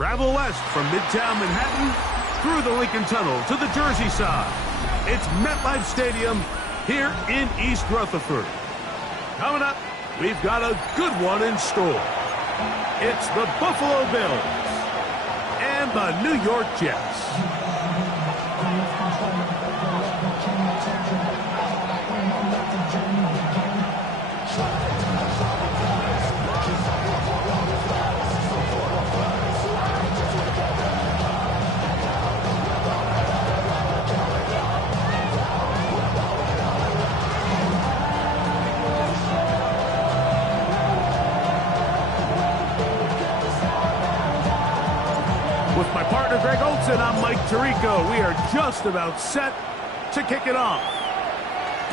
Travel west from Midtown Manhattan through the Lincoln Tunnel to the Jersey side. It's MetLife Stadium here in East Rutherford. Coming up, we've got a good one in store. It's the Buffalo Bills and the New York Jets. With my partner, Greg Olson, I'm Mike Tirico. We are just about set to kick it off.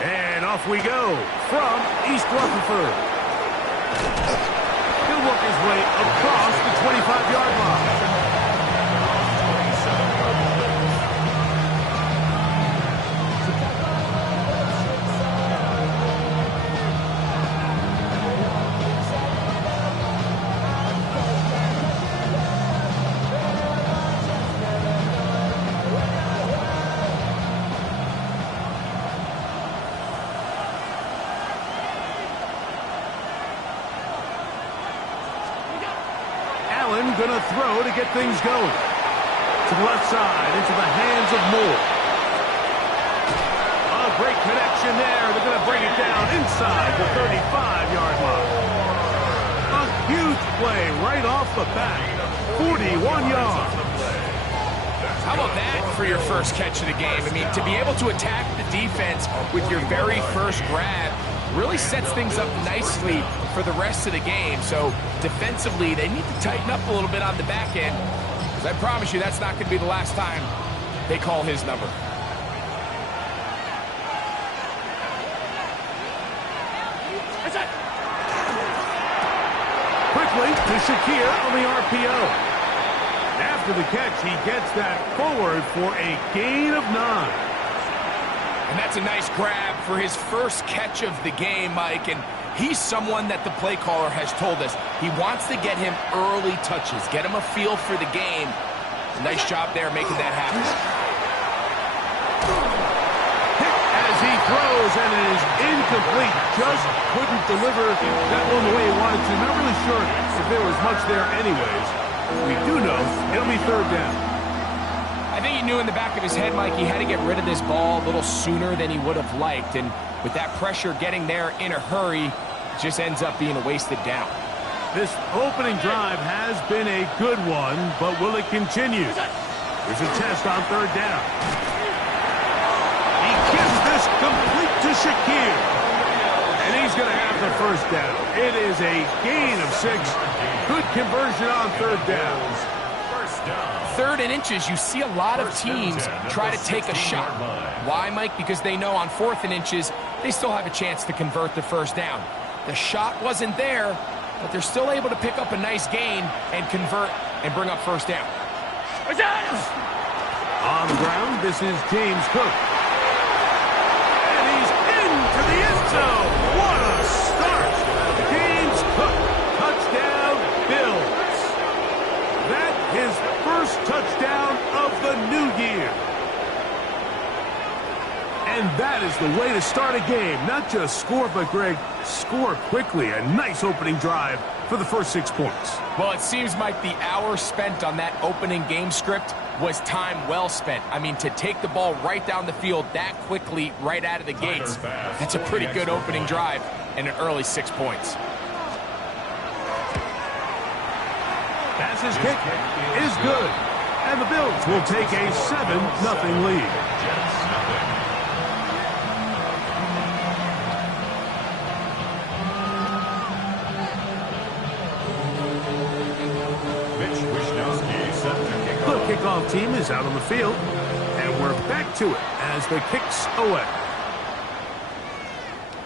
And off we go from East Rutherford. He'll work his way across the 25-yard line. Gonna throw to get things going. To the left side, into the hands of Moore. A great connection there. They're gonna bring it down inside the 35-yard line. A huge play right off the bat. 41 yards. How about that for your first catch of the game? I mean, to be able to attack the defense with your very first grab really sets things up nicely for the rest of the game. So defensively, they need to tighten up a little bit on the back end, because I promise you that's not going to be the last time they call his number. Quickly to Shakir on the RPO. After the catch, he gets that forward for a gain of 9. And that's a nice grab for his first catch of the game, Mike. And he's someone that the play caller has told us he wants to get him early touches, get him a feel for the game. Nice job there making that happen. Hit as he throws, and it is incomplete. Just couldn't deliver that one the way he wanted to. Not really sure if there was much there anyways. We do know it'll be third down. I think he knew in the back of his head, Mike, he had to get rid of this ball a little sooner than he would have liked. And with that pressure getting there in a hurry, it just ends up being a wasted down. This opening drive has been a good one, but will it continue? There's a test on third down. He gives this complete to Shakir. And he's going to have the first down. It is a gain of 6. Good conversion on third down. Third and inches, you see a lot of teams try to take a shot. Why, Mike? Because they know on 4th and inches, they still have a chance to convert the first down. The shot wasn't there, but they're still able to pick up a nice gain and convert and bring up first down. On the ground, this is James Cook. And he's into the end zone. What a start. James Cook, touchdown, Bills. That his first touchdown of the new year. And that is the way to start a game. Not just score, but, Greg, score quickly. A nice opening drive for the first 6 points. Well, it seems, Mike, the hour spent on that opening game script was time well spent. I mean, to take the ball right down the field that quickly right out of the gates, that's a pretty good opening drive and an early 6 points. Pass's kick is good. And the Bills will take a 7-0 lead. The kickoff team is out on the field, and we're back to it as the kick's away.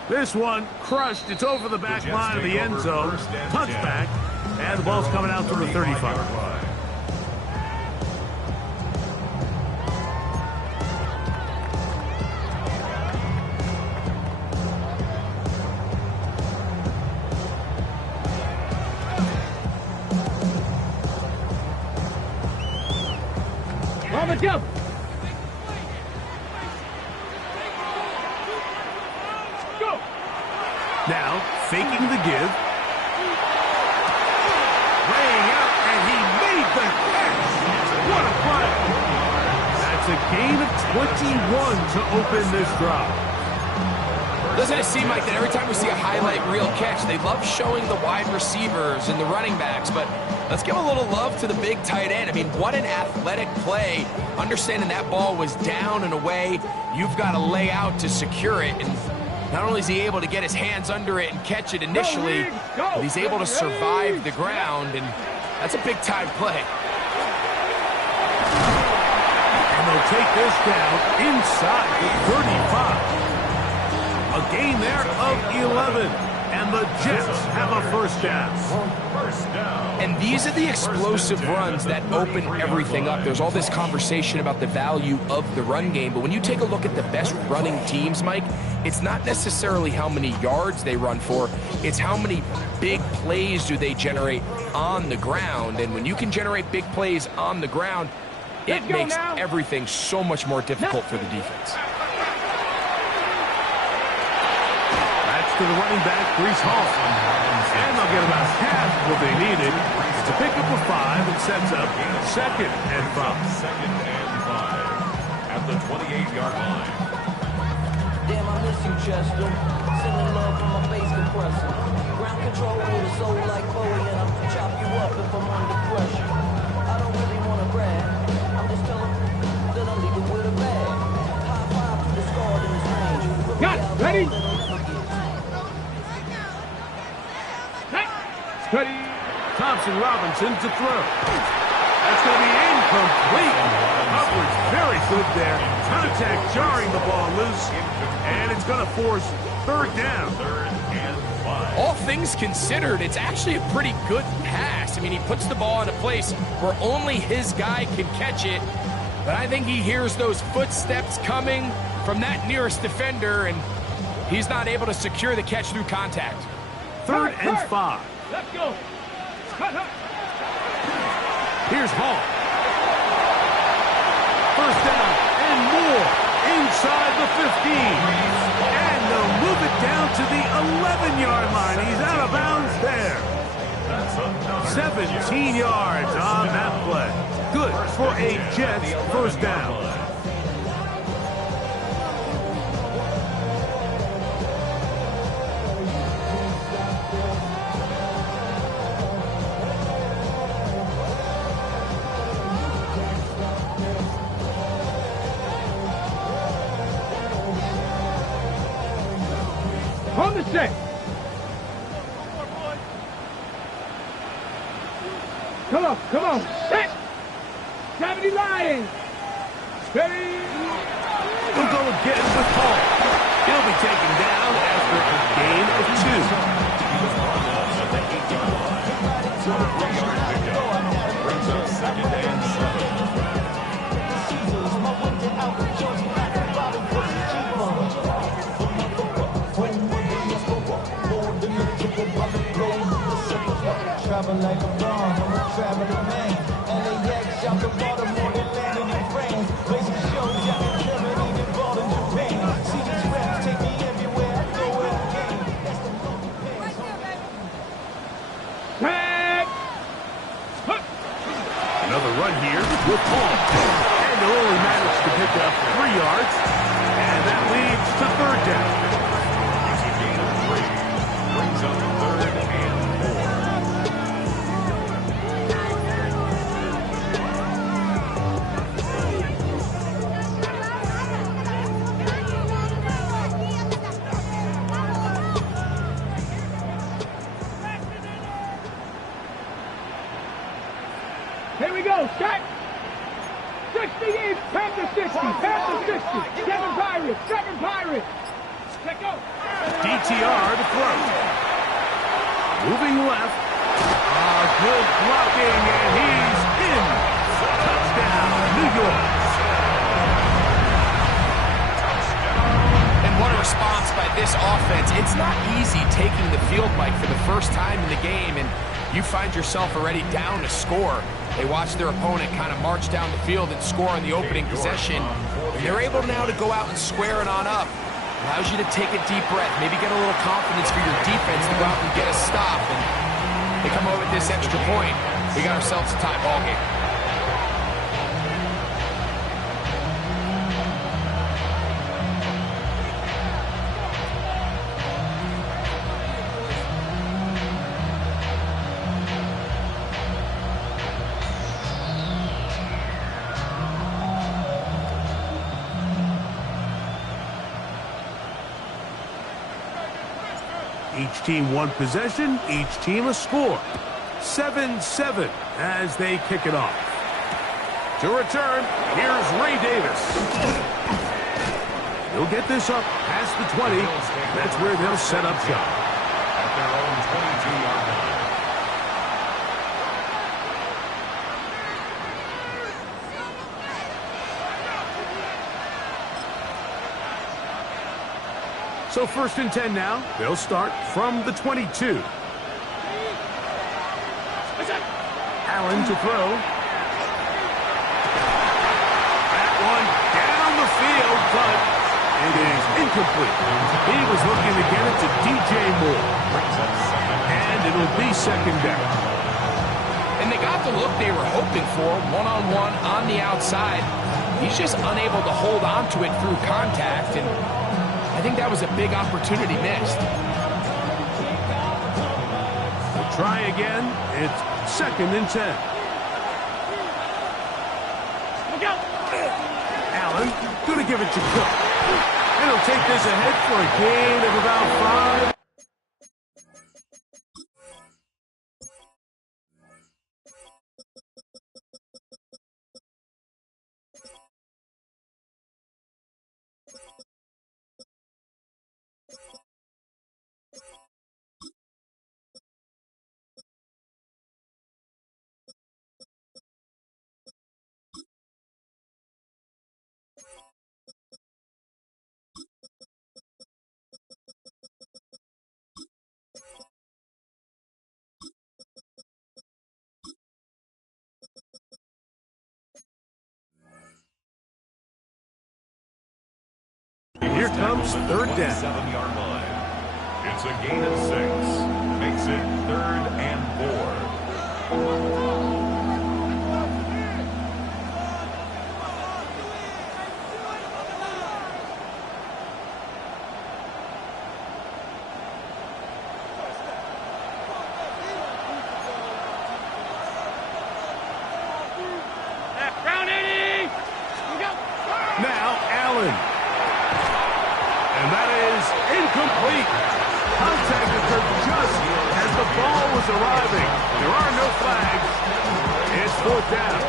This one crushed. It's over the back line of the end zone. Touchback, and the ball's coming out from the 35. On the jump. Go. Now, faking the give. Laying out, and he made the catch. What a play. That's a gain of 21 to open this drive. Doesn't it seem like that every time we see a highlight reel catch, they love showing the wide receivers and the running backs, but let's give a little love to the big tight end. I mean, what an athletic play. Understanding that ball was down and away, you've got to lay out to secure it, and not only is he able to get his hands under it and catch it initially, but he's able to survive the ground, and that's a big-time play. And they'll take this down inside the 35. A gain there of 11, and the Jets have a first down. And these are the explosive runs that open everything up. There's all this conversation about the value of the run game, but when you take a look at the best running teams, Mike, it's not necessarily how many yards they run for, it's how many big plays do they generate on the ground. And when you can generate big plays on the ground, it makes everything so much more difficult for the defense. To the running back, Breece Hall. And they'll get about half what they needed. It's a pickup of 5 and sets up 2nd and 5. 2nd and 5 at the 28-yard line. Damn, I miss you, Chester. Sending love from my bass compressor. Ground control with a soul like Bowie, and I'll chop you up if I'm under pressure. I don't really want to brag. I'm just telling that I leave it with a bag. High five to the squad in this range. Got ready. Ready. Thompson Robinson to throw. That's going to be incomplete. Upwards very good there. Contact jarring the ball loose. And it's going to force 3rd down. 3rd and 5. All things considered, it's actually a pretty good pass. I mean, he puts the ball in a place where only his guy can catch it. But I think he hears those footsteps coming from that nearest defender, and he's not able to secure the catch through contact. 3rd and 5. Let's go. Here's Hall. 1st down and more inside the 15. And they'll move it down to the 11-yard line. He's out of bounds there. 17 yards on that play. Good for a Jets first down. On the set. Come on. Set. 70 Lions. Ready. We'll go again with Hall. He'll be taken down after a gain of 2. Brings up 2nd and 7. Travel like a bomb, I'm a traveling man. LAX, out the Baltimore, they landed in France. Blazing shows out in Germany, they ball in Japan. See these raps take me everywhere, I go in the game. That's the local pants. Tag. Another run here with Hall. And they'll only manage to pick up 3 yards. And that leads to 3rd down. It's a gain of 3. Brings up 3rd and 4. Here we go. Set. 60 in. Panther 60. Panther 60. 7 Pirates. 7 Pirates. Let go. DTR to throw. Moving left. Good blocking, and he's in. Touchdown, New York. And what a response by this offense. It's not easy taking the field, Mike, for the first time in the game, and you find yourself already down to score. They watch their opponent kind of march down the field and score on the opening possession. And they're able now to go out and square it on up. Allows you to take a deep breath, maybe get a little confidence for your defense to go out and get a stop. And they come over with this extra point. We got ourselves a tie ball game. Each team one possession, each team a score. 7-7 as they kick it off. To return, here's Ray Davis. He'll get this up past the 20. That's where they'll set up shop. At their own 22-yard line. So 1st and 10 now. They'll start from the 22. Allen to throw. That one down the field, but it is incomplete. He was looking to get it to DJ Moore. And it'll be 2nd down. And they got the look they were hoping for, one-on-one on the outside. He's just unable to hold on to it through contact, and I think that was a big opportunity missed. We'll try again. It's 2nd and 10. Look out! Allen gonna give it to Cook. And he'll take this ahead for a gain of about 5. Here comes 3rd down. 7-yard line. It's a gain of 6. Makes it 3rd and 4. Round 80! Look out! Now Allen. And that is incomplete. Contact occurred just as the ball was arriving. There are no flags. It's 4th down.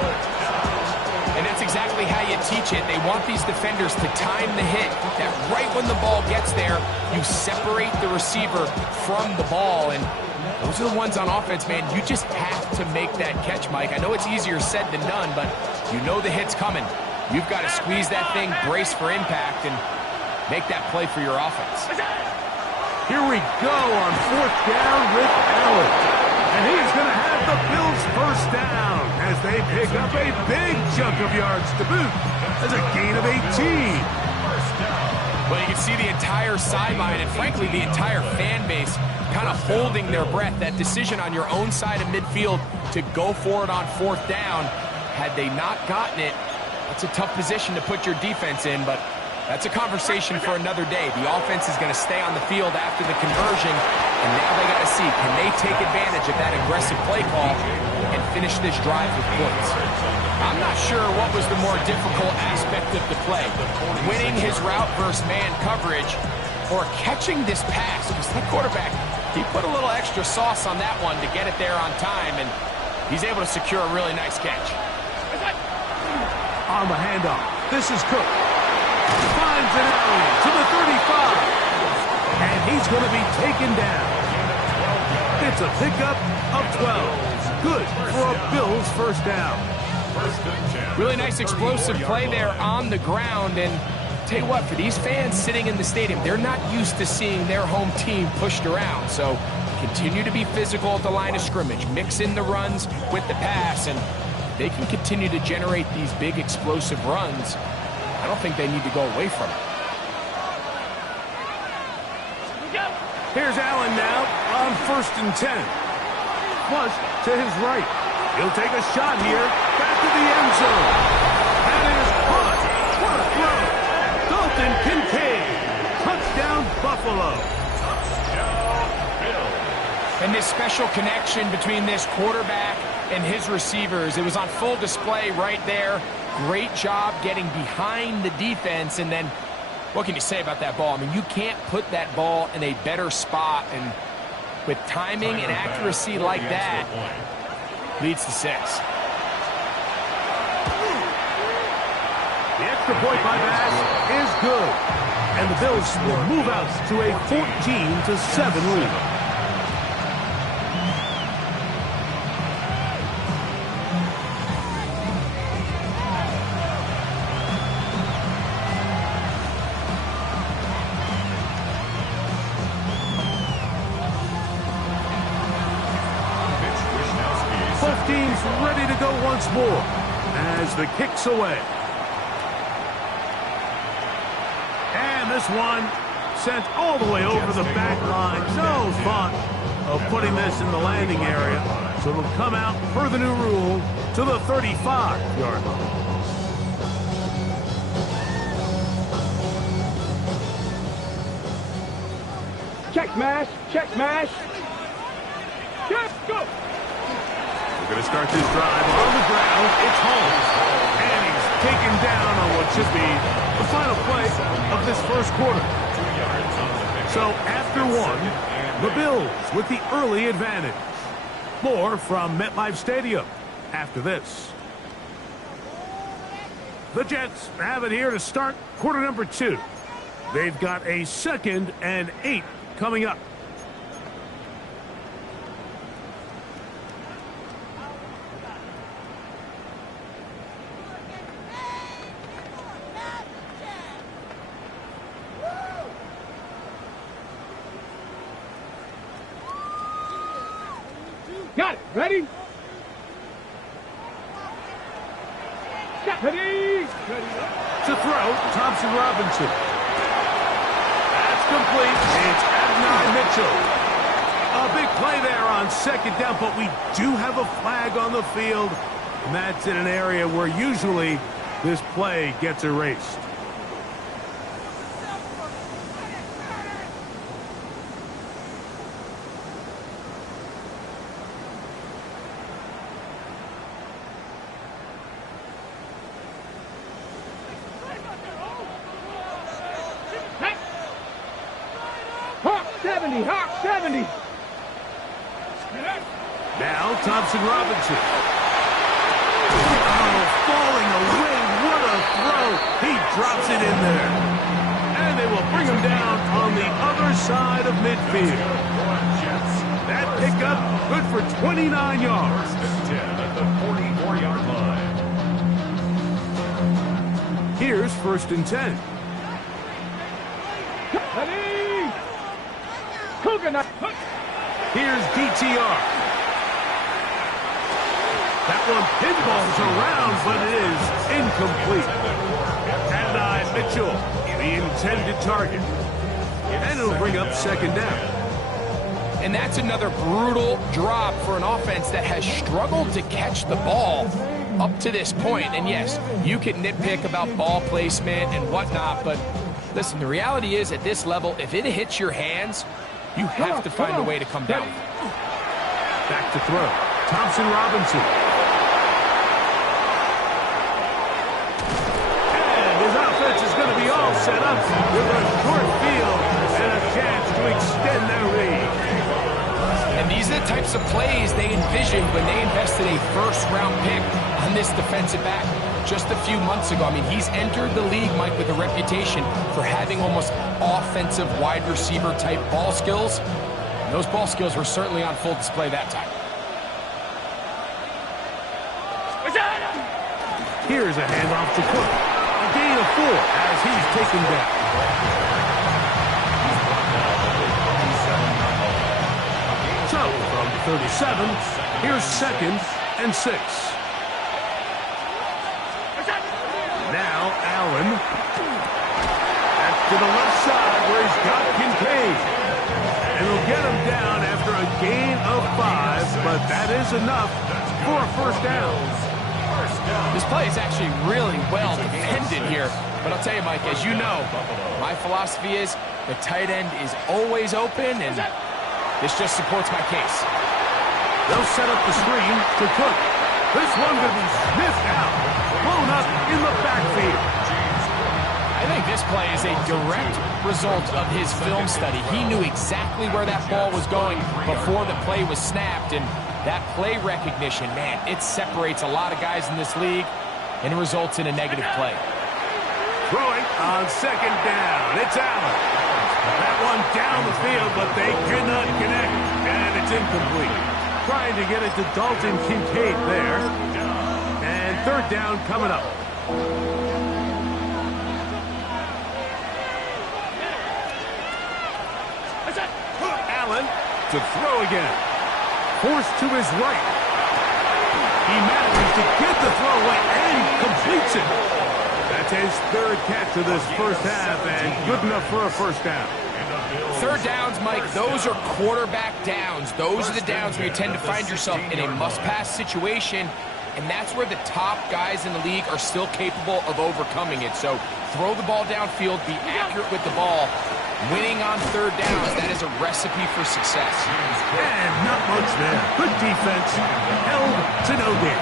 And that's exactly how you teach it. They want these defenders to time the hit, that right when the ball gets there, you separate the receiver from the ball. And those are the ones on offense, man. You just have to make that catch, Mike. I know it's easier said than done, but you know the hit's coming. You've got to squeeze that thing, brace for impact, and make that play for your offense. Here we go on 4th down with Allen. And he's going to have the Bills 1st down as they pick up a big chunk of yards to boot. That's a gain of 18. Well, you can see the entire sideline and, frankly, the entire fan base kind of holding their breath. That decision on your own side of midfield to go for it on 4th down, had they not gotten it, it's a tough position to put your defense in, but that's a conversation for another day. The offense is going to stay on the field after the conversion, and now they got to see, can they take advantage of that aggressive play call and finish this drive with points? I'm not sure what was the more difficult aspect of the play, winning his route versus man coverage or catching this pass, because that quarterback, he put a little extra sauce on that one to get it there on time, and he's able to secure a really nice catch. On the handoff, this is Cook. Finds an alley to the 35. And he's going to be taken down. It's a pickup of 12. Good for a Bills 1st down. Really nice explosive play there on the ground. And tell you what, for these fans sitting in the stadium, they're not used to seeing their home team pushed around. So continue to be physical at the line of scrimmage, mix in the runs with the pass, and they can continue to generate these big explosive runs. I don't think they need to go away from it. Here's Allen now on 1st and 10. Flush to his right. He'll take a shot here. Back to the end zone. That is caught. What a throw. Dalton Kincaid. Touchdown, Buffalo. And this special connection between this quarterback and his receivers, it was on full display right there. Great job getting behind the defense. And then, what can you say about that ball? I mean, you can't put that ball in a better spot. And with timing and accuracy like that, leads to 6. The extra point by Bass is good. And the Bills will move out to a 14-7 lead. Both teams ready to go once more as the kick's away. And this one sent all the way over the back line. No thought of putting this in the landing area. So it'll come out per the new rule to the 35-yard line. Check smash, check smash. Check, go. We're going to start this drive on the ground. It's Holmes. And he's taken down on what should be the final play of this first quarter. So after one, the Bills with the early advantage. More from MetLife Stadium after this. The Jets have it here to start quarter number 2. They've got a 2nd and 8 coming up. Got it. Ready? Ready. To throw, Thompson Robinson. That's complete. It's Adonai Mitchell. A big play there on 2nd down, but we do have a flag on the field, and that's in an area where usually this play gets erased. Hawk 70. Now Thompson Robinson. Oh, falling away. What a throw. He drops it in there. And they will bring him down on the other side of midfield. That pickup good for 29 yards. 10 at the 44-yard line. Here's 1st and 10. Ready. Coconut. Here's DTR. That one pinballs around, but it is incomplete. Adonai Mitchell, the intended target. And it'll bring up 2nd down. And that's another brutal drop for an offense that has struggled to catch the ball up to this point. And yes, you can nitpick about ball placement and whatnot, but listen, the reality is at this level, if it hits your hands, you have to find a way to come down. Back to throw. Thompson Robinson. And his offense is going to be all set up with a short field and a chance to extend their lead. And these are the types of plays they envisioned when they invested a first-round pick on this defensive back just a few months ago. I mean, he's entered the league, Mike, with a reputation for having almost offensive wide receiver type ball skills. And those ball skills were certainly on full display that time. Here's a handoff to Cook. A gain of 4 as he's taken down. 37. Here's 2nd and 6. Now Allen. That's to the left side where he's got Kincaid. And he'll get him down after a gain of 5, but that is enough for a first down. This play is actually really well defended here. But I'll tell you, Mike, as you know, my philosophy is the tight end is always open, and this just supports my case. They'll set up the screen to Cook. This one could be sniffed out, blown up in the backfield. I think this play is a direct result of his film study. He knew exactly where that ball was going before the play was snapped, and that play recognition, man, it separates a lot of guys in this league, and it results in a negative play. Throwing on 2nd down. It's Allen. That one down the field, but they cannot connect, and it's incomplete. Trying to get it to Dalton Kincaid there. And 3rd down coming up. Allen to throw again. Forced to his right. He manages to get the throw away and completes it. That's his 3rd catch of this first half, and good enough for a first down. 3rd downs, Mike, those are quarterback downs. Those are the downs where you tend to find yourself in a must-pass situation, and that's where the top guys in the league are still capable of overcoming it. So throw the ball downfield, be accurate with the ball. Winning on 3rd downs, that is a recipe for success. And not much there. Good defense, held to no gain.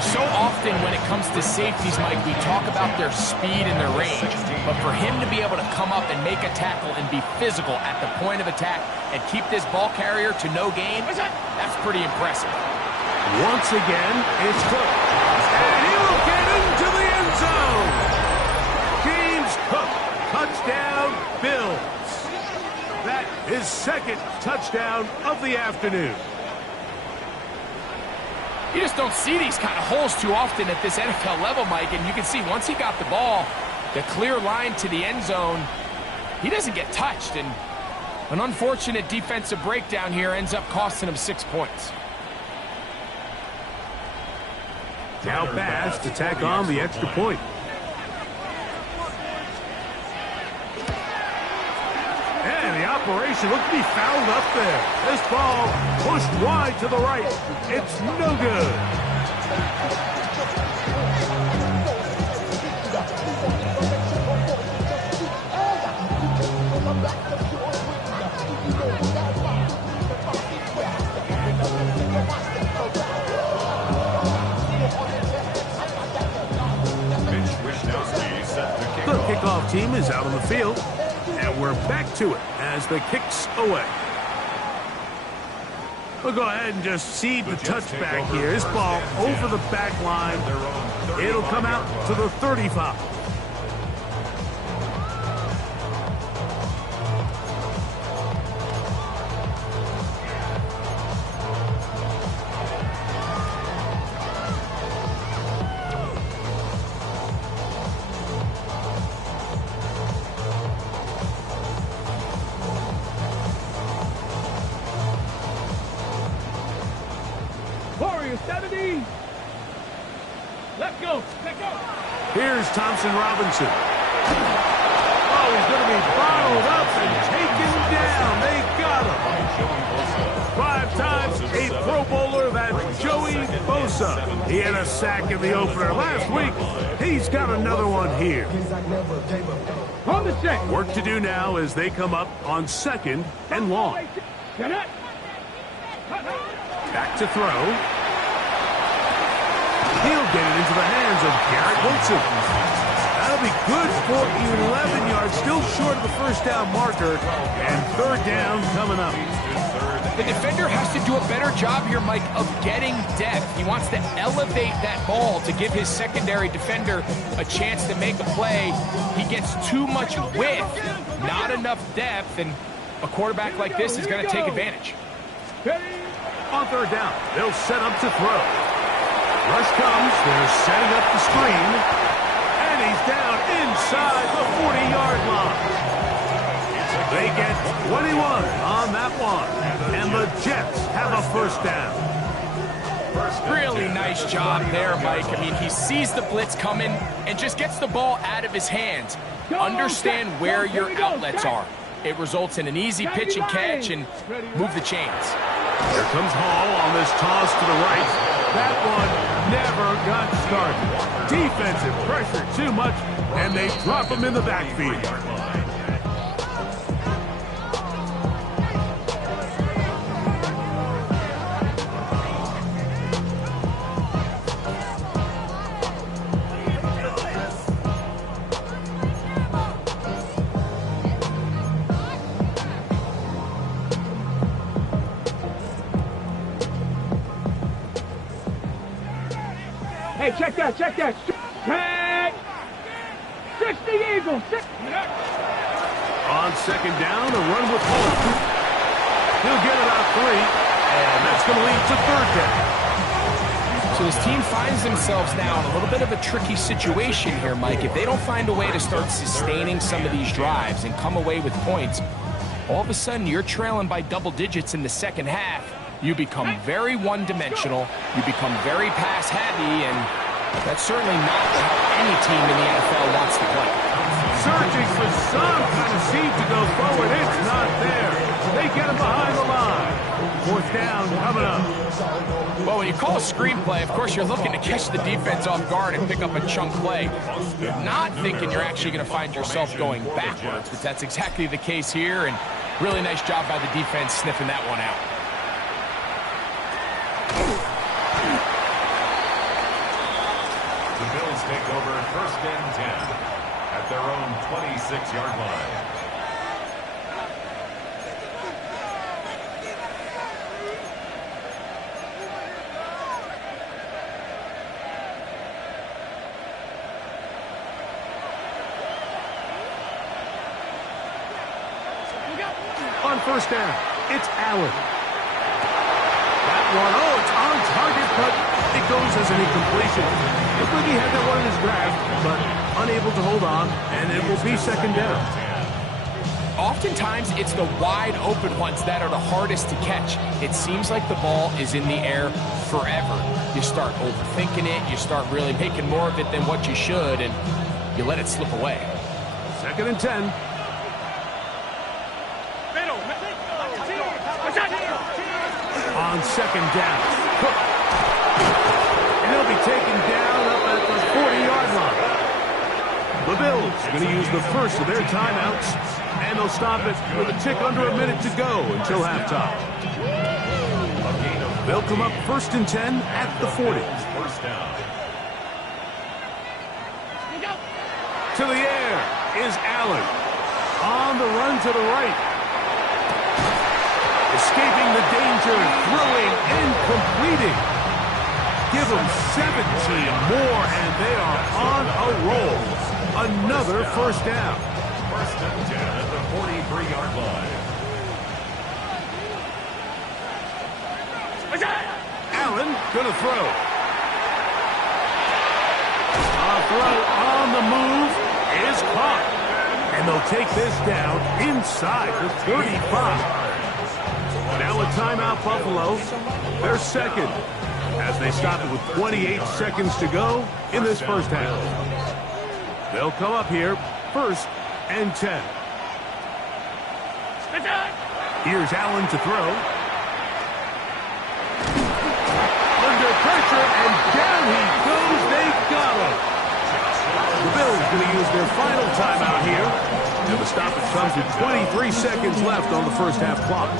So often when it comes to safeties, Mike, we talk about their speed and their range. But for him to be able to come up and make a tackle and be physical at the point of attack and keep this ball carrier to no gain, that's pretty impressive. Once again, it's Cook. And he will get into the end zone. James Cook, touchdown Bills. That is 2nd touchdown of the afternoon. You just don't see these kind of holes too often at this NFL level, Mike, and you can see once he got the ball, the clear line to the end zone, he doesn't get touched, and an unfortunate defensive breakdown here ends up costing him 6 points. Now Bass to tack on the extra point. And the operation looked to be fouled up there. This ball pushed wide to the right. It's no good. The kickoff team is out on the field. And we're back to it as the kick's away. We'll go ahead and just cede the touchback here. This ball over the back line. It'll come out to the 35. Warrior 70. Let's go. Let's go. Here's Thompson Robinson. Oh, he's going to be bottled up and taken down. They got him. 5 times a Pro Bowler, that's Joey Bosa. He had a sack in the opener last week. He's got another one here. On the set. Work to do now as they come up on 2nd and long. Get it. Back to throw. He'll get it into the hands of Garrett Wilson. That'll be good for 11 yards, still short of the first down marker, and 3rd down coming up. The defender has to do a better job here, Mike, of getting depth. He wants to elevate that ball to give his secondary defender a chance to make a play. He gets too much width, not enough depth, and a quarterback like this is going to take advantage. On 3rd down, they'll set up to throw. Rush comes, they're setting up the screen, and he's down inside the 40-yard line. They get 21 on that one, and the Jets have a first down. Really nice job there, Mike. I mean, he sees the blitz coming and just gets the ball out of his hands. Understand where your outlets are. It results in an easy pitch and catch and move the chains. Here comes Hall on this toss to the right. That one never got started. Defensive pressure too much, and they drop him in the backfield. Hey, check that, check that. Tag! 60 Eagles. On second down, a run with Hall. He'll get about 3, and that's going to lead to third down. So this team finds themselves now in a little bit of a tricky situation here, Mike. If they don't find a way to start sustaining some of these drives and come away with points, all of a sudden you're trailing by double digits in the second half. You become very one-dimensional, you become very pass-heavy, and that's certainly not how any team in the NFL wants to play. Searching for some kind of seed to go forward. It's not there. They get him behind the line. Fourth down coming up. Well, when you call a screenplay, of course you're looking to catch the defense off guard and pick up a chunk play. You're not thinking you're actually going to find yourself going backwards, but that's exactly the case here, and really nice job by the defense sniffing that one out. The Bills take over first and 10 at their own 26-yard line. On first down, it's Allen. That one, oh, it's on target, but it goes as an incompletion. Looks like he had that one in his grasp, but unable to hold on, and it will be second down. Oftentimes, it's the wide open ones that are the hardest to catch. It seems like the ball is in the air forever. You start overthinking it, you start really making more of it than what you should, and you let it slip away. Second and 10. On second down, Cook. And he'll be taken down up at the 40-yard line. The Bills going to use the first of their timeouts, and they'll stop it with a tick under a minute to go until halftime. They'll come up first and 10 at the 40. First down. To the air is Allen. On the run to the right. Escaping the danger, throwing and completing. Give them 17 more, and they are on a roll. Another first down. First and 10 at the 43-yard line. Allen gonna throw. A throw on the move is caught. And they'll take this down inside the 35. Now a timeout, Buffalo. They're second as they stop it with 28 seconds to go in this first half. They'll come up here first and 10. Here's Allen to throw. Under pressure, and down he goes. They got him. The Bills going to use their final timeout here. And the stoppage comes with 23 seconds left on the first half clock.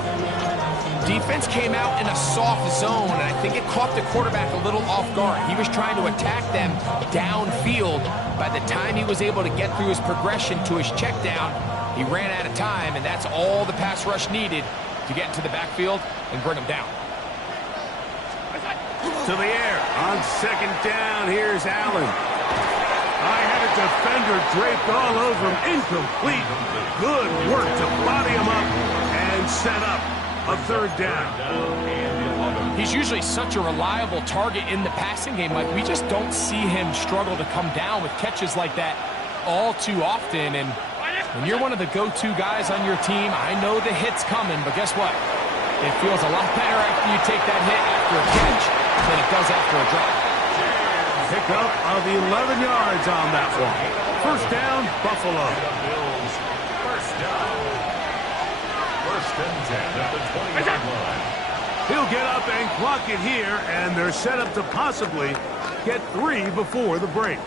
Defense came out in a soft zone, and I think it caught the quarterback a little off guard. He was trying to attack them downfield. By the time he was able to get through his progression to his check down, he ran out of time, and that's all the pass rush needed to get into the backfield and bring him down. To the air. On second down, here's Allen. I had a defender draped all over him. Incomplete. Good work to body him up and set up a third down. He's usually such a reliable target in the passing game. Like, we just don't see him struggle to come down with catches like that all too often. And When you're one of the go-to guys on your team, I know the hit's coming, but guess what? It feels a lot better after you take that hit after a catch than it does after a drop. Pickup of 11 yards on that one. First down, Buffalo. Bills, first down. First and 10 at the 20-yard line. He'll get up and clock it here, and they're set up to possibly get 3 before the break.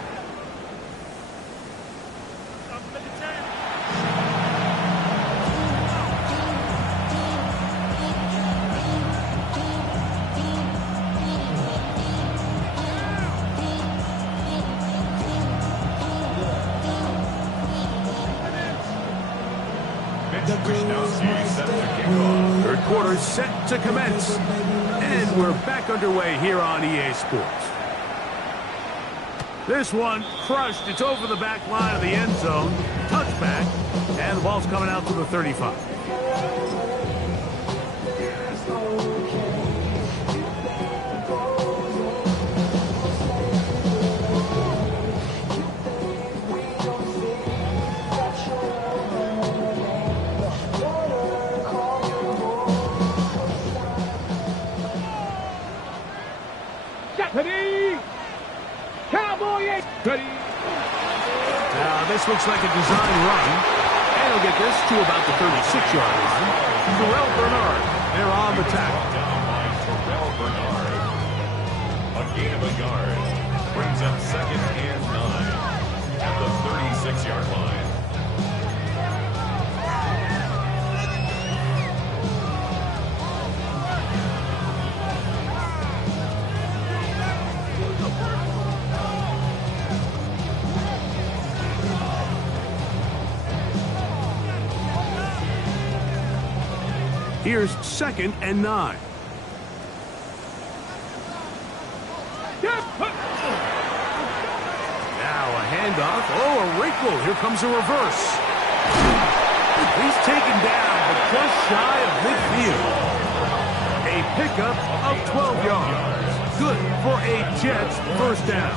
Third quarter set to commence, and we're back underway here on EA Sports. This one crushed. It's over the back line of the end zone. Touchback, and the ball's coming out to the 35. Now, this looks like a design run, and he'll get this to about the 36-yard line. Terrell Bernard, they're on the tackle. Down by Terrell Bernard. A gain of a yard brings up second and 9 at the 36-yard line. Here's second and 9. Now a handoff. Oh, a wrinkle. Here comes a reverse. He's taken down, but just shy of midfield. A pickup of 12 yards. Good for a Jets first down.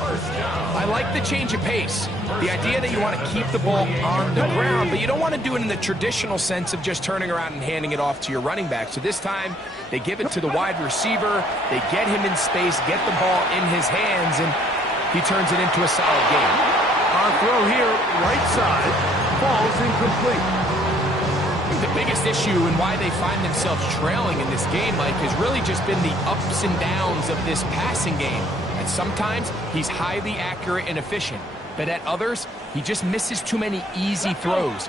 I like the change of pace. The idea that you want to keep the ball on the ground, but you don't want to do it in the traditional sense of just turning around and handing it off to your running back. So this time, they give it to the wide receiver. They get him in space, get the ball in his hands, and he turns it into a solid game. Our throw here, right side, falls incomplete. The biggest issue and why they find themselves trailing in this game, Mike, has really just been the ups and downs of this passing game. And sometimes he's highly accurate and efficient, but at others, he just misses too many easy throws.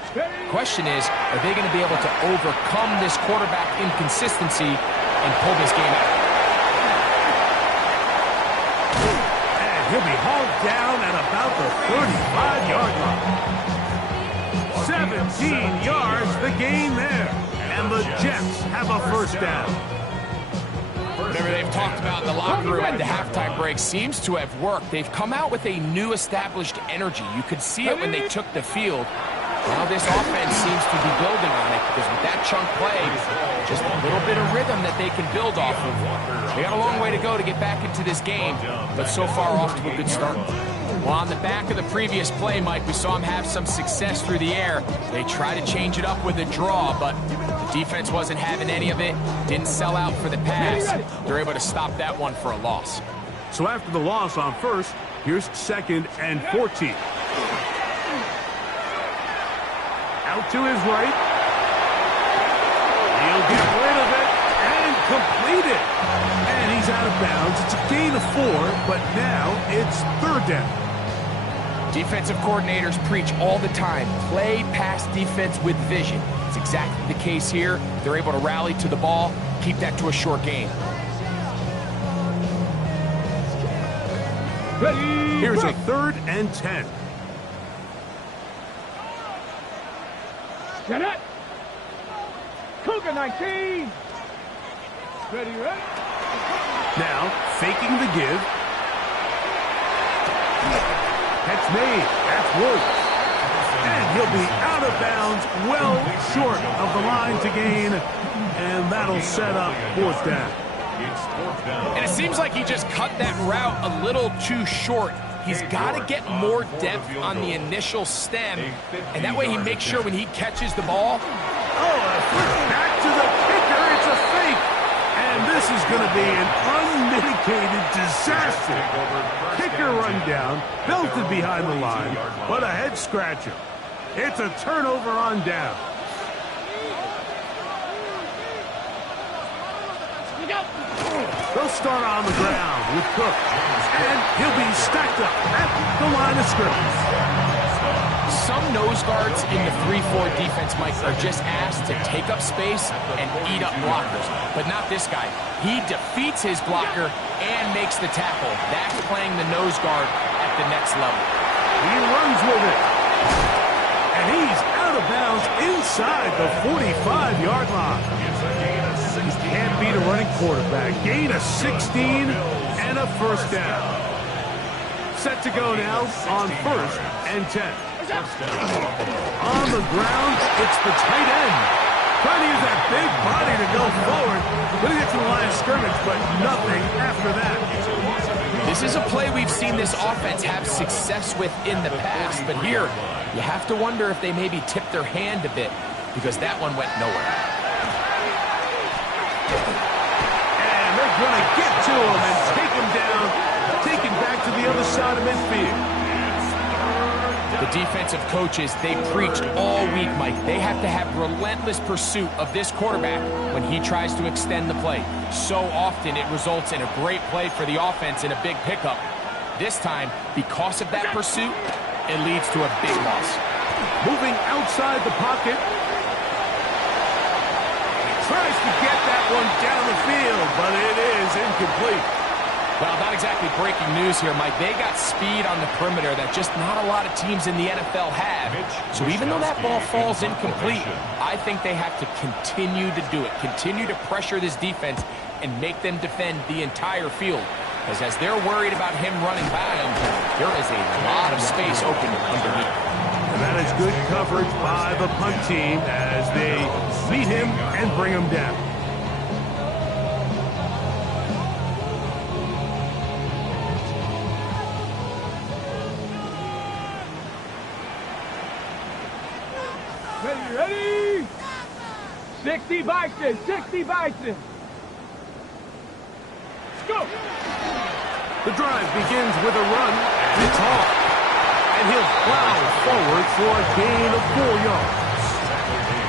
Question is, are they going to be able to overcome this quarterback inconsistency and pull this game out? And he'll be hauled down at about the 35-yard line. 17 yards, the gain there. And the Jets have a first down. Whatever they've talked about in the locker room at the halftime break seems to have worked. They've come out with a new established energy. You could see it when they took the field. Now this offense seems to be building on it because with that chunk play, just a little bit of rhythm that they can build off of. They got a long way to go to get back into this game, but so far off to a good start. Well, on the back of the previous play, Mike, we saw him have some success through the air. They tried to change it up with a draw, but the defense wasn't having any of it. Didn't sell out for the pass. They're able to stop that one for a loss. So after the loss on first, here's second and 14. Out to his right. He'll get rid of it and complete it. And he's out of bounds. It's a gain of 4, but now it's third down. Defensive coordinators preach all the time, play pass defense with vision. It's exactly the case here. They're able to rally to the ball, keep that to a short gain. Here's a third and 10. Get it. Cougar 19. Ready, ready. Now, faking the give. Catch made. That's Woods. And he'll be out of bounds, well short of the line to gain. And that'll set up fourth down. And it seems like he just cut that route a little too short. he's got to get more depth on the initial stem, and that way he makes sure when he catches the ball. Oh, a flip back to the kicker. It's a fake. And this is going to be an unmitigated disaster. Kicker run down, belted behind the line, but a head scratcher. It's a turnover on down. They'll start on the ground with Cook. And he'll be stacked up at the line of scrimmage. Some nose guards in the 3-4 defense, Mike, are just asked to take up space and eat up blockers. But not this guy. He defeats his blocker and makes the tackle. That's playing the nose guard at the next level. He runs with it. And he's out of bounds inside the 45-yard line. He can't beat a running quarterback. Gain of 16 and a first down. Set to go now on 1st and 10. On the ground, it's the tight end. Trying to use that big body to go forward. Going to get to the line of scrimmage, but nothing after that. This is a play we've seen this offense have success with in the past, but here, you have to wonder if they maybe tipped their hand a bit, because that one went nowhere. And they're going to get to him and take him down, take him back to the other side of midfield. The defensive coaches, they preached all week, Mike. They have to have relentless pursuit of this quarterback when he tries to extend the play. So often it results in a great play for the offense and a big pickup. This time, because of that pursuit, it leads to a big loss. Moving outside the pocket. Tries to get that one down the field, but it is incomplete. Well, not exactly breaking news here, Mike. They got speed on the perimeter that just not a lot of teams in the NFL have. So even though that ball falls incomplete, I think they have to continue to do it, continue to pressure this defense and make them defend the entire field. Because as they're worried about him running by them, there is a lot of space open underneath. And that is good coverage by the punt team as they beat him and bring him down. Ready? 60 Bison, 60 Bison. Go! The drive begins with a run. It's off. And he'll plow forward for a gain of 4 yards.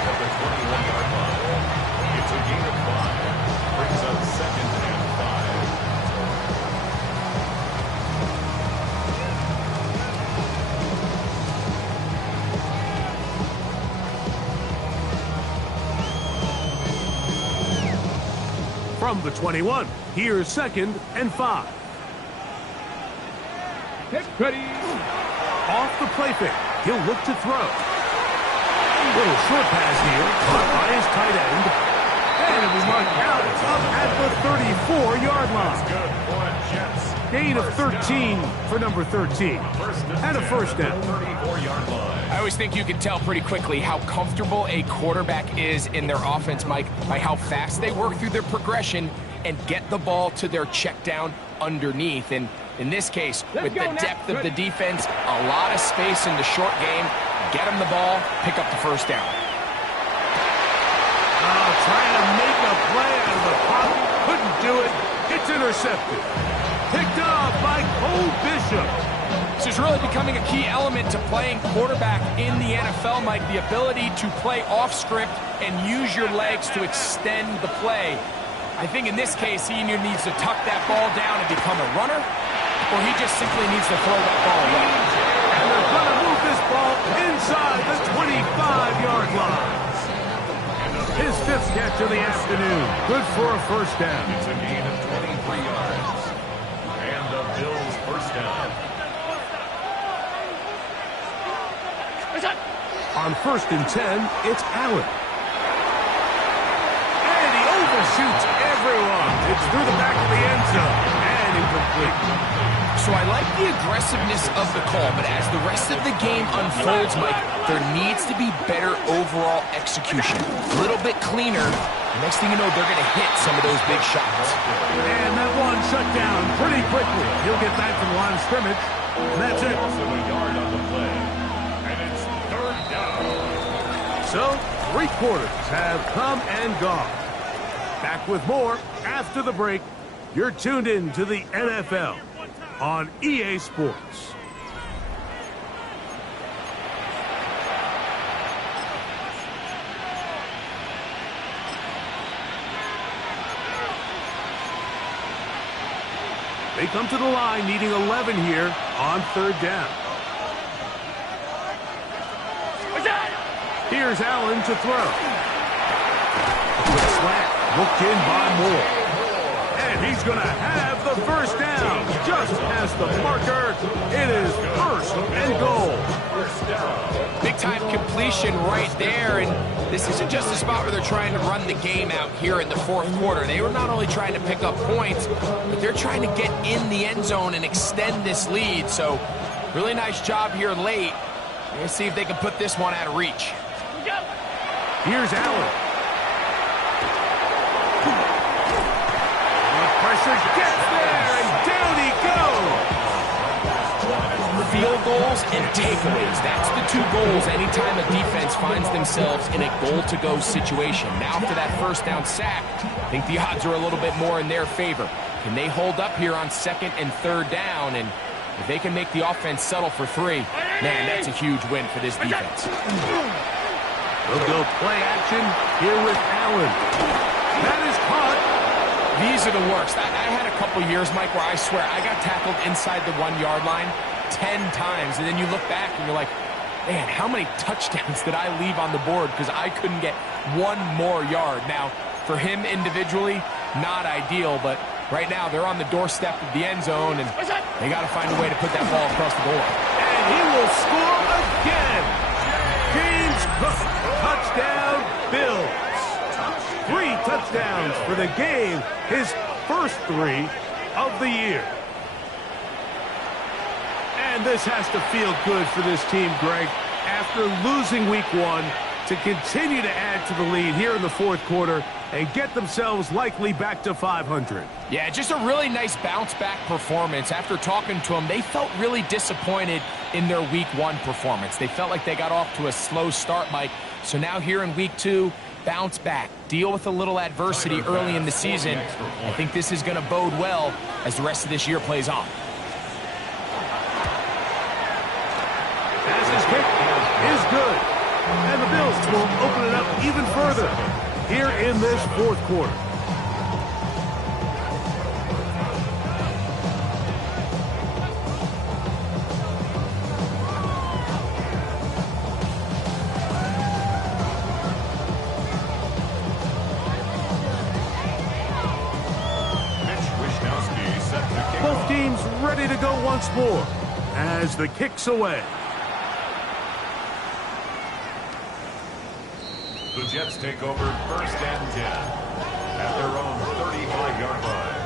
At the 21-yard line. It's a gain of 5. Brings up 2nd and 5. From the 21, here's 2nd and 5. Hit ready. Off the play fake, he'll look to throw. Little short pass here, caught by his tight end. And it'll be marked out up at the 34-yard line. Good for Jets. Gain of 13 for number 13. And a first down. 34-yard line. I always think you can tell pretty quickly how comfortable a quarterback is in their offense, Mike, by how fast they work through their progression and get the ball to their check down underneath. And in this case, with the depth of the defense, a lot of space in the short game, get them the ball, pick up the first down. Trying to make a play out of the pocket, couldn't do it. It's intercepted. Picked up by Cole Bishop. This is really becoming a key element to playing quarterback in the NFL, Mike, the ability to play off script and use your legs to extend the play. I think in this case, he either needs to tuck that ball down and become a runner, or he just simply needs to throw that ball away. And they're going to move this ball inside the 25-yard line. His 5th catch of the afternoon. Good for a first down. It's a gain of 23 yards. And the Bills' first down. On 1st and 10, it's Allen. And he overshoots everyone. It's through the back of the end zone. And incomplete. So I like the aggressiveness of the call, but as the rest of the game unfolds, Mike, there needs to be better overall execution. A little bit cleaner The next thing you know, they're going to hit some of those big shots. And that one shut down pretty quickly. He'll get back to the line of scrimmage. And that's it. Also a yard on the play. And it's third down. So, 3 quarters have come and gone. Back with more after the break. You're tuned in to the NFL on EA Sports. They come to the line needing 11 here on 3rd down. Here's Allen to throw. Quick slant, hooked in by Moore. And he's going to have the first down. Just past the marker, it is 1st and goal. Big-time completion right there, and this isn't just a spot where they're trying to run the game out here in the 4th quarter. They were not only trying to pick up points, but they're trying to get in the end zone and extend this lead. So, really nice job here late. Let's see if they can put this one out of reach. Here's Allen. The pressure gets there, and down he goes. Field goals and takeaways. That's the 2 goals anytime a defense finds themselves in a goal-to-go situation. Now after that 1st down sack, I think the odds are a little bit more in their favor. Can they hold up here on 2nd and 3rd down? And if they can make the offense settle for 3, man, that's a huge win for this defense. They'll go play action here with Allen. That is caught. These are the worst. I had a couple years, Mike, where I swear I got tackled inside the 1-yard line 10 times, and then you look back and you're like, man, how many touchdowns did I leave on the board because I couldn't get 1 more yard? Now, for him individually, not ideal, but right now they're on the doorstep of the end zone, and they got to find a way to put that ball across the goal line. And he will score again. James Cook, touchdown, Bills. 3 touchdowns for the game, his first 3 of the year. And this has to feel good for this team, Greg, after losing week 1 to continue to add to the lead here in the 4th quarter and get themselves likely back to 500. Yeah, just a really nice bounce-back performance. After talking to them, they felt really disappointed in their week 1 performance. They felt like they got off to a slow start, Mike. So now here in week 2, bounce back, deal with a little adversity early in the season. I think this is going to bode well as the rest of this year plays on. Passes kick is good. And the Bills will open it up even further here in this 4th quarter. Both teams ready to go once more as the kick's away. The Jets take over 1st and 10 at their own 35-yard line.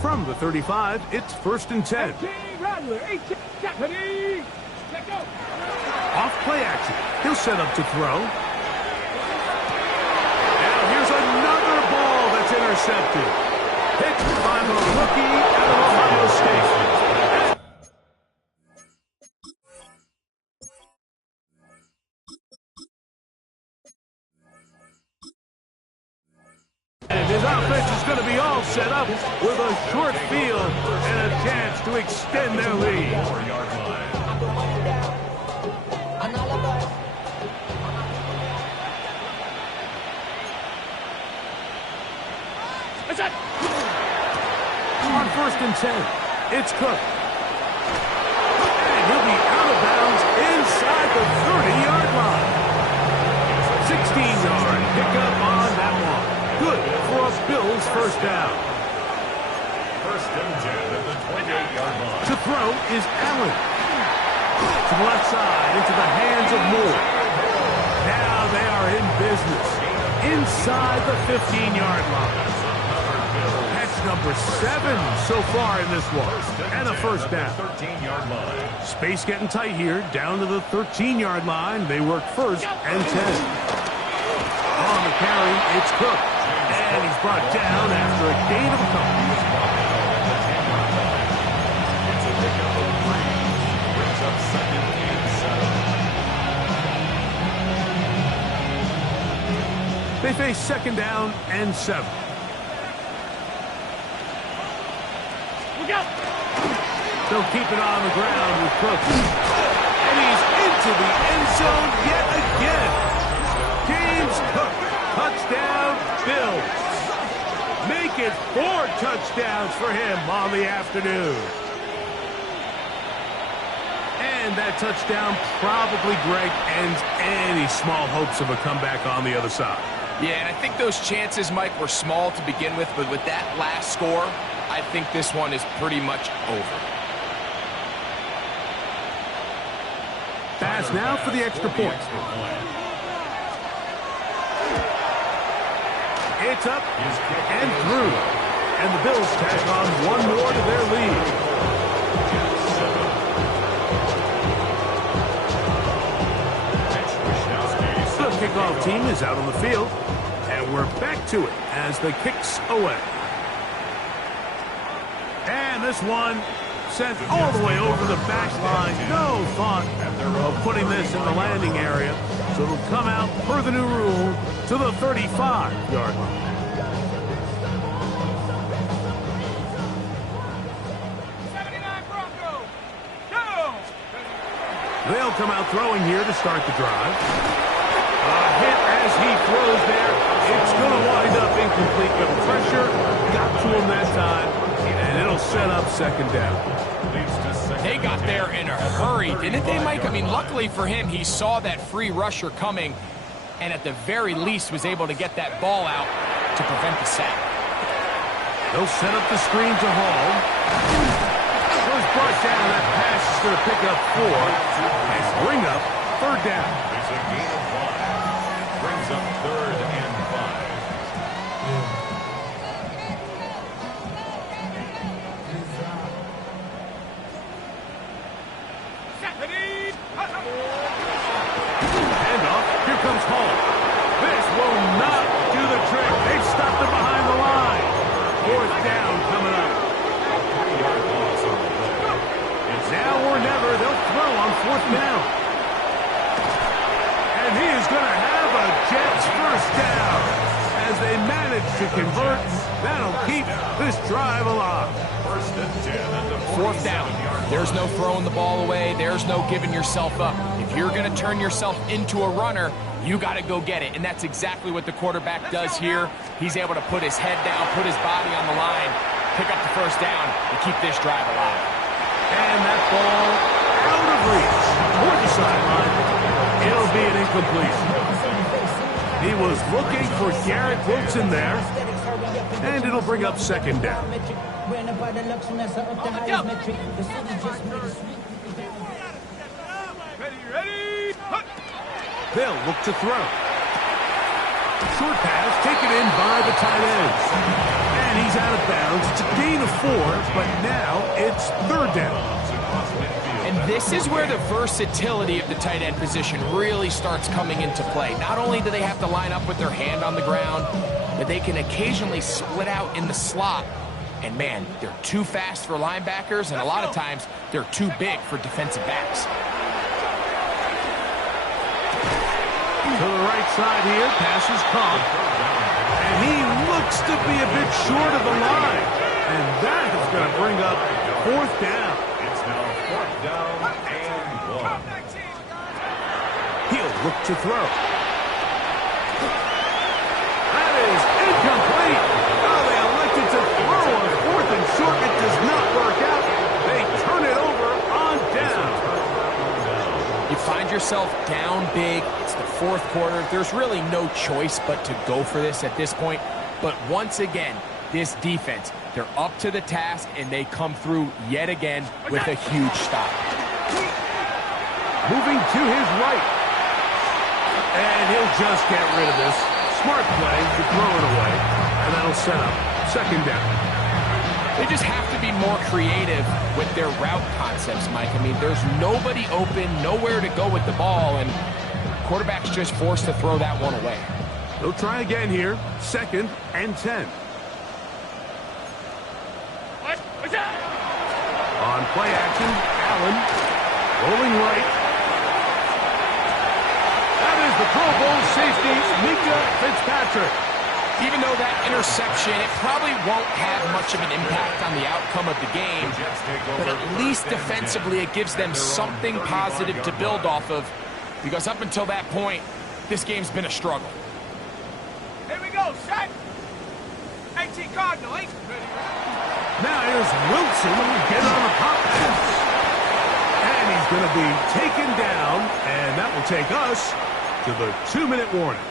From the 35, it's 1st and 10. 18, Rattler, 18, Stephanie. Let's go. Off play action. He'll set up to throw. Now here's another ball that's intercepted. Picked by the rookie out of Ohio State. And his offense is going to be all set up with a short field and a chance to extend their lead. 4-yard line. On 1st and 10, it's Cook. And he'll be out of bounds inside the 30-yard line. 16-yard pickup on that one. Good for a Bills 1st down. 1st and 10 at the 28-yard line. To throw is Allen. To the left side, into the hands of Moore. Now they are in business. Inside the 15-yard line. number 7 so far in this one. And a first down. 13-yard line. Space getting tight here, down to the 13-yard line. They work first and 10. On the carry, it's Cook. And he's brought down after a gain of a couple. It's a pickup of 3. Brings up second and 7. They face second down and 7. They'll keep it on the ground with Cook. And he's into the end zone yet again. James Cook, touchdown Bills. Make it 4 touchdowns for him on the afternoon. And that touchdown probably, Greg, ends any small hopes of a comeback on the other side. Yeah, and I think those chances, Mike, were small to begin with, but with that last score, I think this one is pretty much over. Pass now for the extra point. It's up and through. And the Bills tack on one more to their lead. The kickoff team is out on the field. And we're back to it as the kick's away. And this one sent all the way over the back line. No thought of putting this in the landing area. So it'll come out, per the new rule, to the 35-yard line. They'll come out throwing here to start the drive. A hit as he throws there. It's going to wind up incomplete, but pressure got to him that time, and it'll set up second down. They got there in a hurry, didn't they, Mike? I mean, luckily for him, he saw that free rusher coming, and at the very least was able to get that ball out to prevent the sack. They'll set up the screen to Hall. Was brought down. That pass is going to pick up 4 and bring up third down. It's a gain of 5. Brings up third and 5. Handoff. Here comes Hall. This will not do the trick. They've stopped it behind the line. Fourth down coming up. Now or never, they'll throw on fourth down. And he is going to have a Jets first down. As they manage to convert, that'll keep this drive alive. First and 10 at the Fourth down. There's no throwing the ball away. There's no giving yourself up. If you're going to turn yourself into a runner, you got to go get it. And that's exactly what the quarterback does here. He's able to put his head down, put his body on the line, pick up the first down, and keep this drive alive. And that ball out of reach toward the sideline. It'll be an incompletion. He was looking for Garrett Wilson there. And it'll bring up second down. They'll look to throw. Short pass taken in by the tight ends. And he's out of bounds. It's a gain of 4, but now it's third down. And this is where the versatility of the tight end position really starts coming into play. Not only do they have to line up with their hand on the ground, but they can occasionally split out in the slot. And man, they're too fast for linebackers, and a lot of times they're too big for defensive backs. To the right side here, pass is caught. And he looks to be a bit short of the line. And that is going to bring up fourth down. It's now fourth down and 1. He'll look to throw. That is incomplete. Oh, they elected to throw on fourth and short. It does not work out. They turn it over on down. You find yourself down big. It's the fourth quarter. There's really no choice but to go for this at this point. But once again, this defense, they're up to the task, and they come through yet again with a huge stop. Moving to his right. And he'll just get rid of this. Smart play to throw it away. And that'll set up second down. They just have to be more creative with their route concepts, Mike. I mean, there's nobody open, nowhere to go with the ball, and quarterback's just forced to throw that one away. They'll try again here. 2nd and 10. On play action, Allen rolling right. That is the Pro Bowl safety, Minkah Fitzpatrick. Even though that interception, it probably won't have much of an impact on the outcome of the game, but at least defensively it gives them something positive to build off of, because up until that point, this game's been a struggle. Here we go, set. 18 Cardinal, 8. Now here's Wilson getting on the pop pass. And he's going to be taken down, and that will take us to the 2-minute warning.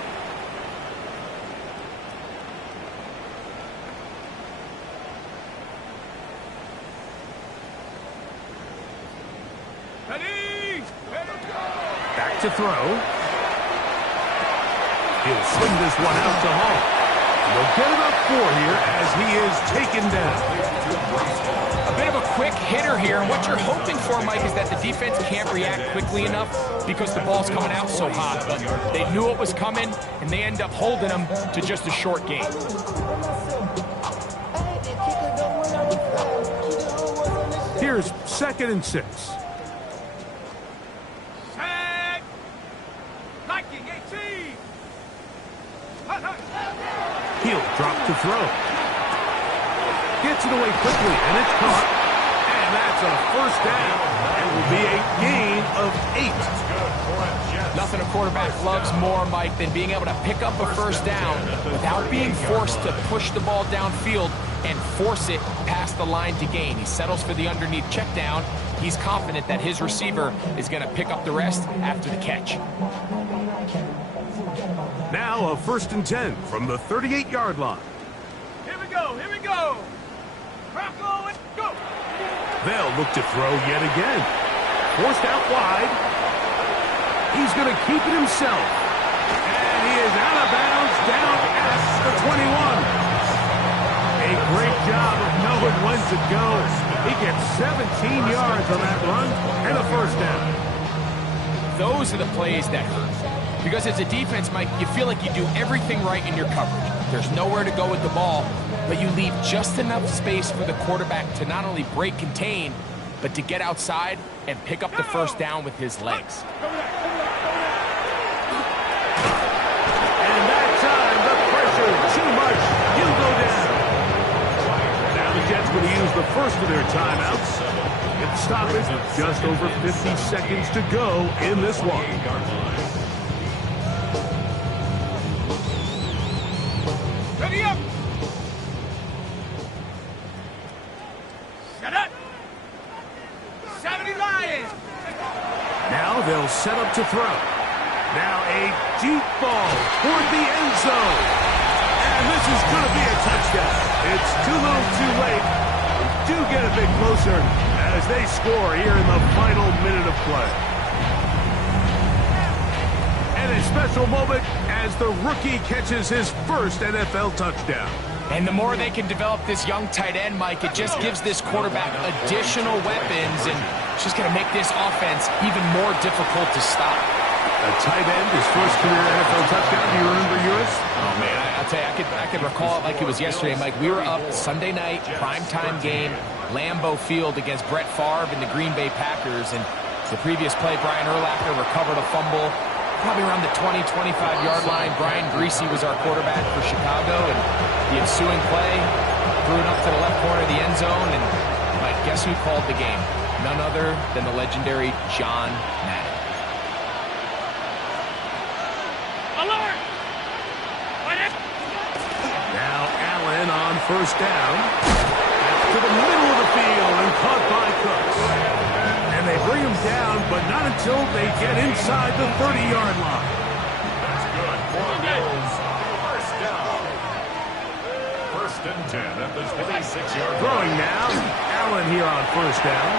Back to throw. He'll swing this one out to Hall. They'll get about 4 here as he is taken down. A bit of a quick hitter here, and what you're hoping for, Mike, is that the defense can't react quickly enough because the ball's coming out so hot. But they knew it was coming, and they end up holding them to just a short game. Here's 2nd and 6. Set. Liking 18. He'll drop to throw. Gets it away quickly, and it's caught. And that's a 1st down. It will be a gain of 8. Nothing a quarterback loves more, Mike, than being able to pick up a 1st down without being forced to push the ball downfield and force it past the line to gain. He settles for the underneath check down. He's confident that his receiver is going to pick up the rest after the catch. Now a 1st and 10 from the 38-yard line. Here we go, here we go. Rocco, and go. They'll look to throw yet again. Forced out wide. He's going to keep it himself. And he is out of bounds down at the 21. A great job of knowing when to go. He gets 17 yards on that run and a 1st down. Those are the plays that hurt. Because as a defense, Mike, you feel like you do everything right in your coverage. There's nowhere to go with the ball, but you leave just enough space for the quarterback to not only break contain, but to get outside and pick up the 1st down with his legs. And that time, the pressure, too much, you go down. Now the Jets going to use the first of their timeouts. Get the stoppage with just over 50 seconds to go in this one. Ready up. Set up. 70 Lions. Now they'll set up to throw. Now a deep ball toward the end zone. And this is going to be a touchdown. It's too little too late. Do get a bit closer as they score here in the final minute of play. And a special moment as the rookie catches his first NFL touchdown. And the more they can develop this young tight end, Mike, it just gives this quarterback additional weapons, and it's just going to make this offense even more difficult to stop. A tight end, his first career NFL touchdown. Do you remember yours? Oh, man, I'll tell you, I could recall it like it was yesterday, Mike. We were up Sunday night, primetime game, Lambeau Field against Brett Favre and the Green Bay Packers, and the previous play, Brian Urlacher recovered a fumble probably around the 20, 25-yard line. Brian Greasy was our quarterback for Chicago, and the ensuing play threw it up to the left corner of the end zone, and Mike, guess who called the game? None other than the legendary John Madden. Alert! Now Allen on 1st down. To the middle of the field and caught by Cooks. And they bring him down, but not until they get inside the 30-yard line. That's good. 4 goals. 1st down. 1st and 10 at the 26-yard line. Throwing now. Allen here on 1st down.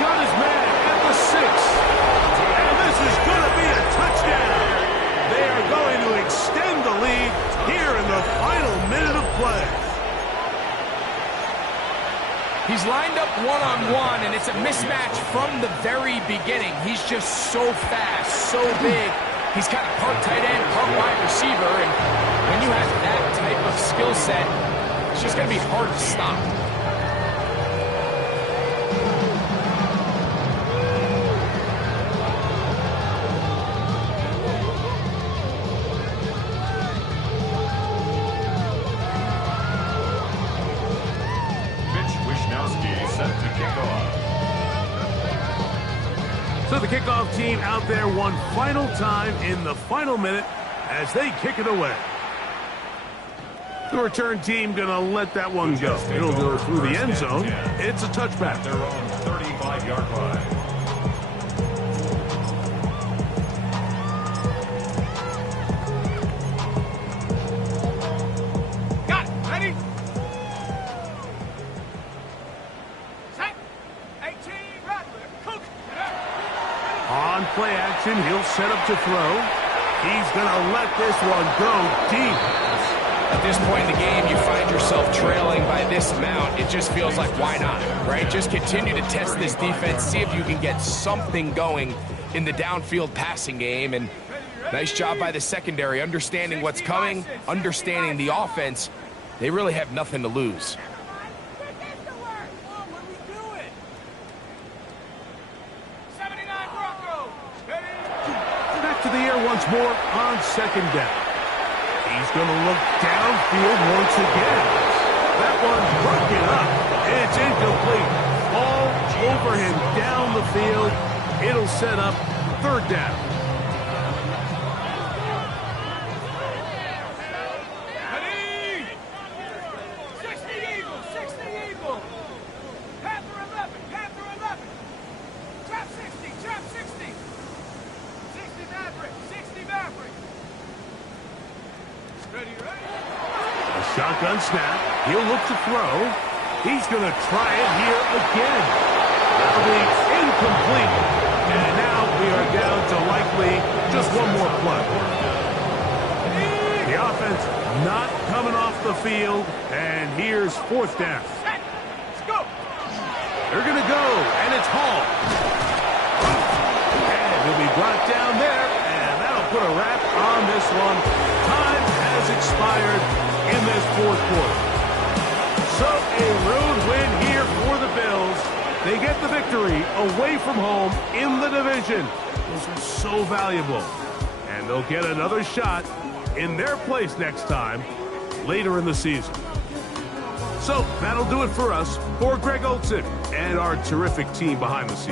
Got his man at the 6. And this is going to be a touchdown. They are going to extend the lead here in the final minute of play. He's lined up one-on-one, and it's a mismatch from the very beginning. He's just so fast, so big. He's kind of part tight end, part wide receiver, and when you have that type of skill set, it's just going to be hard to stop. So the kickoff team out there one final time in the final minute as they kick it away. The return team going to let that one go. It'll go through the end zone. It's a touchback. Their own 35-yard line. Got it. Ready? Set. 18, Rattler. Cook. On play action, he'll set up to throw. He's going to let this one go deep. At this point in the game, you find yourself trailing by this amount. It just feels like, why not, right? Just continue to test this defense, see if you can get something going in the downfield passing game. And nice job by the secondary, understanding what's coming, understanding the offense. They really have nothing to lose. Back to the air once more on second down. He's going to look downfield once again. That one broken up. It's incomplete. All over him down the field. It'll set up third down. Ready? 60 Eagle, 60 Eagle. Panther 11, Panther 11. Trap 60, trap 60. 60 Maverick, 60 Maverick. Ready, ready? A shotgun snap. He'll look to throw. He's going to try it here again. That'll be incomplete. And now we are down to likely just one more play. The offense not coming off the field. And here's fourth down. Set. Let's go. They're going to go, and it's Hall. And he'll be brought down there, and that'll put a wrap on this one. Time has expired in this fourth quarter. So a road win here for the Bills. They get the victory away from home in the division. Those are so valuable. And they'll get another shot in their place next time later in the season. So that'll do it for us. For Greg Olsen and our terrific team behind the scenes.